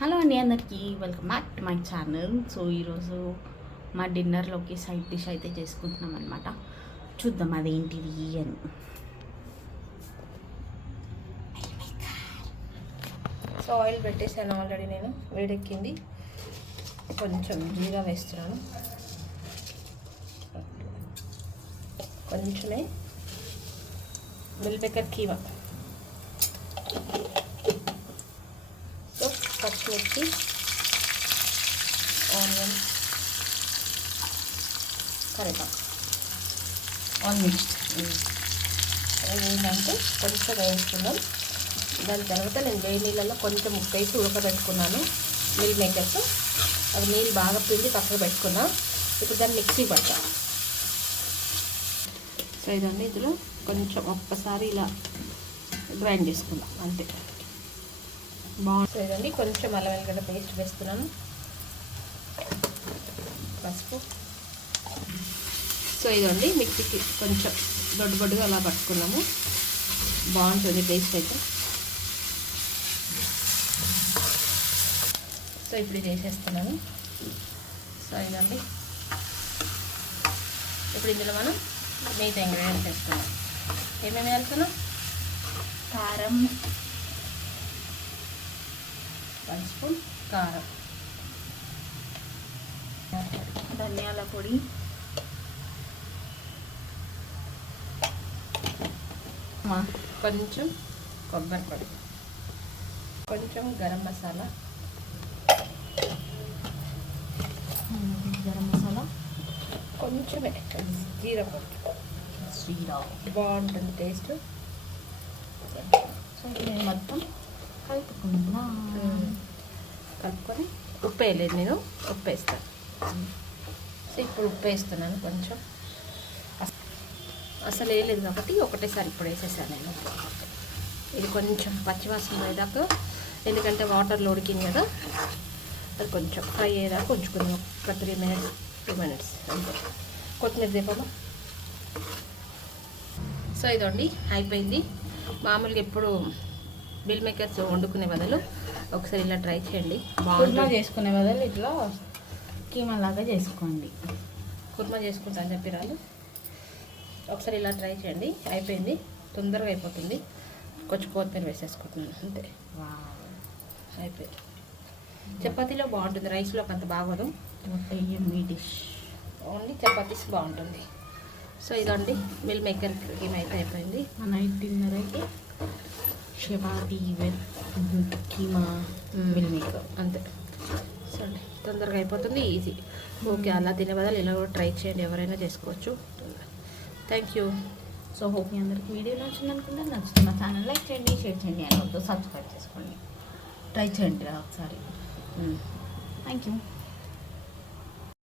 Hello అండి, అందరికీ welcome back to my channel. So ఈరోజు మా డిన్నర్లోకి సైడ్ డిష్ అయితే చేసుకుంటున్నాం అనమాట. చూద్దాం అదేంటిది అని. సో ఆయిల్ పెట్టేసాను ఆల్రెడీ, నేను వేడెక్కింది. కొంచెం జీరా వేస్తున్నాను, కొంచెమే మిల్ మేకర్ కీమా, సో పచ్చిమిర్చి, ఆనియన్, కరివేపాకు ఆల్ మిక్స్డ్. ఏంటంటే కొంచెం వేసుకున్నాం. దాని తర్వాత నేను వేడి నీళ్ళల్లో కొంచెం ఉప్పేసి ఉడకబెట్టుకున్నాను మిల్ మేకర్స్. అవి నీళ్ళు బాగా పిండి పక్కన పెట్టుకున్నా. ఇప్పుడు దాన్ని మిక్సీ పట్టాను. సో ఇదండి, ఇందులో కొంచెం ఒక్కసారి ఇలా గ్రైండ్ చేసుకుందాం అంతే. బాగుంటుంది. ఇదండి, కొంచెం అల్లం వెల్లిగడ్డ పేస్ట్ వేస్తున్నాను, పసుపు. సో ఇదండి, మిక్సీకి కొంచెం దొడ్డుగా అలా పట్టుకున్నాము. బాగుంటుంది టేస్ట్ అయితే. సో ఇప్పుడు చేసేస్తున్నాను. సో ఇదండి, ఇప్పుడు ఇందులో మనం మిగతా ఇంగ్రీడియంట్స్ వేస్తున్నాం. ఏమేమి వేస్తున్నాం? కారం, 1 స్పూన్ కారం, ధనియాల పొడి, కొంచెం కొబ్బరి పొడి, కొంచెం గరం మసాలా, కొంచెమే జీరా పొడి. బాగుంటుంది టేస్ట్. సో ఇది మొత్తం కలుపుకుందాం. కలుపుకొని ఉప్పు వేయలేదు నేను, ఉప్పు వేస్తాను. సో ఇప్పుడు ఉప్పు వేస్తున్నాను కొంచెం. అసలు వేయలేదు కాబట్టి ఒకటేసారి ఇప్పుడు వేసేసాను నేను. ఇది కొంచెం పచ్చివాసన పోయేదాకా, ఎందుకంటే వాటర్లో ఉడికింది కదా, అది కొంచెం ఫ్రై అయ్యేదాకా ఉంచుకుందాం. ఒక 3 మినిట్స్ 2 మినిట్స్ అంతే. కొత్తిమీర దీపము. సో ఇదండి, అయిపోయింది. మామూలుగా ఎప్పుడు మిల్ మేకర్స్ వండుకునే బదులు ఒకసారి ఇలా ట్రై చేయండి. కుర్మా చేసుకునే బదులు ఇట్లా కీమా లాగా చేసుకోండి. కుర్మా చేసుకుంటా అని చెప్పి రాదు, ఒకసారి ఇలా ట్రై చేయండి. అయిపోయింది, తొందరగా అయిపోతుంది. కొంచెం కొత్తిమీర వేసేసుకుంటున్నాను అంతే. అయిపోయింది. చపాతీలో బాగుంటుంది, రైస్లోకి అంత బాగోదు. మీ డిష్ ఓన్లీ చపాతీస్ బాగుంటుంది. సో ఇదండి, మిల్ మేకర్ కీమా అయితే అయిపోయింది. మా నైట్ డిన్నర్ అయితే chapati with keema meal maker అంతే. సో అండి, తొందరగా అయిపోతుంది, ఈజీ. ఓకే, అలా తినే బదులు ఇలా కూడా ట్రై చేయండి, ఎవరైనా చేసుకోవచ్చు. Thank you. సో హోప్ మీ అందరికి వీడియో నచ్చింది అనుకుంటే, నచ్చితే మా ఛానల్ లైక్ చేయండి, షేర్ చేయండి, అండ్ సబ్స్క్రైబ్ చేసుకోండి. ట్రై చేయండి ఒకసారి. Thank you.